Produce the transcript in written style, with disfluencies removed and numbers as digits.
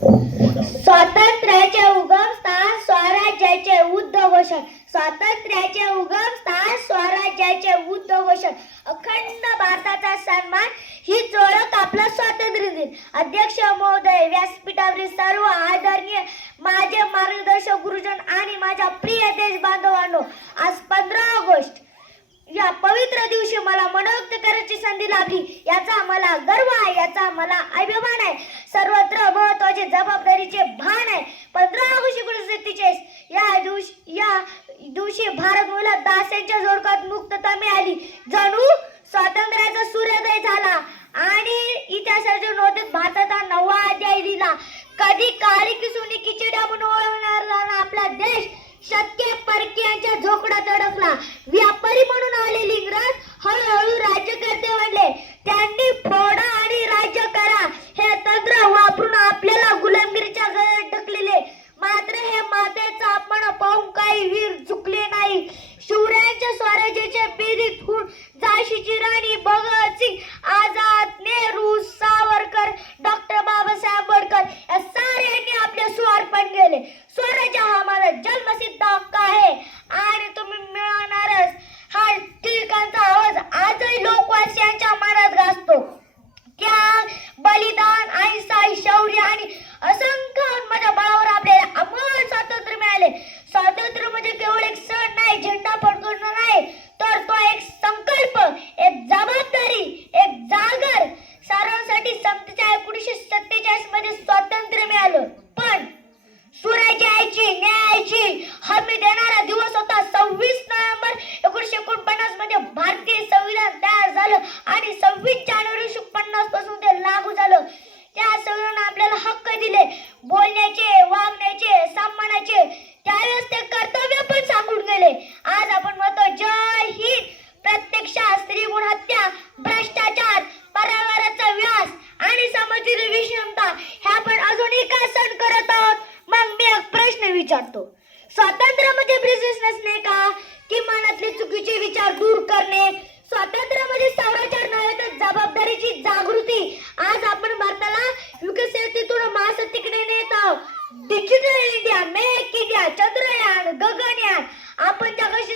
स्वातंत्र्याचे उगमस्थान स्वराज्याचे उद्घोषण. स्वातंत्र्याचे उगमस्थान स्वराज्याचे उद्घोषण. अखंड भारताचा सन्मान हीच ओळख आपला स्वातंत्र्य दिन. अध्यक्ष महोदय, व्यासपीठावरील सर्व आदरणीय माझे मार्गदर्शक गुरुजन आणि माझ्या प्रिय देश बांधवांनो, आज 15 ऑगस्ट या पवित्र दिवशी मला मनोव्यक्त करायची संधी लाभली. याचा मला गर्व आहे, याचा मला अभिमान आहे. सर्वत्र महत्वाचे जबाबदारीचे भान आहे. 15 ऑगस्ट 1947 या दिवशी भारत मुला दास्यांच्या जोडकात मुक्तता मिळाली. जणू स्वातंत्र्याचा सूर्योदय झाला आणि इतिहासाच्या नोंदीत भारताचा नवा अध्याय लिहिला. कधी काळी किसुनी किचड्या म्हणून ओळखणारा आपला देश शतके परकीयांच्या झोपड्यात अडकला. व्यापारी म्हणून आलेले इंग्रज हळूहळू राज्यकर्ते बनले. त्यांनी फोडा आणि राज्य करा हे तंत्र वापरून आपल्याला गुलामगिरीच्या गळ्यात ढकलले. मात्र हे मातेचा अपमान पाहून काही वीर झुकले नाही. शिवरायांच्या स्वराज्याच्या पेरीत झाशीची राणी, भगतसिंग, आझाद, नेहरू, सावरकर, डॉक्टर बाबासाहेब आंबेडकर या साऱ्यांनी आपले स्वार्पण केले. स्वराज्य हा माझा जन्मसिद्ध हक्क आहे आणि तुम्ही मिळवणारच. हा टिळकांचा आवाज आजही लोकवासियांच्या मनात गाजतो. त्याग, बलिदान, अहिंसा, शौर्य आणि असंख्य माझ्या बळावर आपल्याला अमोल स्वातंत्र्य मिळाले. स्वातंत्र्य म्हणजे केवळ एक सण नाही, झेंडा फडकवणं नाही, तर तो एक संकल्प, एक जबाबदारी, एक जागर. सर्वांसाठी 1947 मध्ये स्वातंत्र्य मिळालं. पण स्वराज्याची, न्यायाची हमी देणारा दिवस होता 26 नोव्हेंबर 1949 मध्ये भारतीय संविधान तयार झालं आणि 26 जानेवारी 1950 पासून ते लागू झालं. त्या संविधानाने आपल्याला हक्क दिले, बोलण्याचे, वागण्याचे, सन्मानाचे. त्यावेळेस ते कर्तव्य पण सांगून गेले. आज आपण म्हणतो जय हिंद. प्रत्यक्षात स्त्री भ्रूण हत्या, भ्रष्टाचार, पर्यावरणाचा व्यास आणि समाजातील विषमता ह्या आपण अजूनही का सहन करत आहोत? मग मी एक प्रश्न विचारतो, स्वातंत्र्य म्हणजे बिझनेस नसणे का? की मनातले चुकीचे विचार दूर करणे? स्वातंत्र्य म्हणजे स्वराज्य नव्हे तर जबाबदारीची जागृती. आज आपण भारताला विकसितून महासत्तेकडे नेत आहोत. Digital India, make India, Chandrayaan, Gaganyaan. आपण जगाशी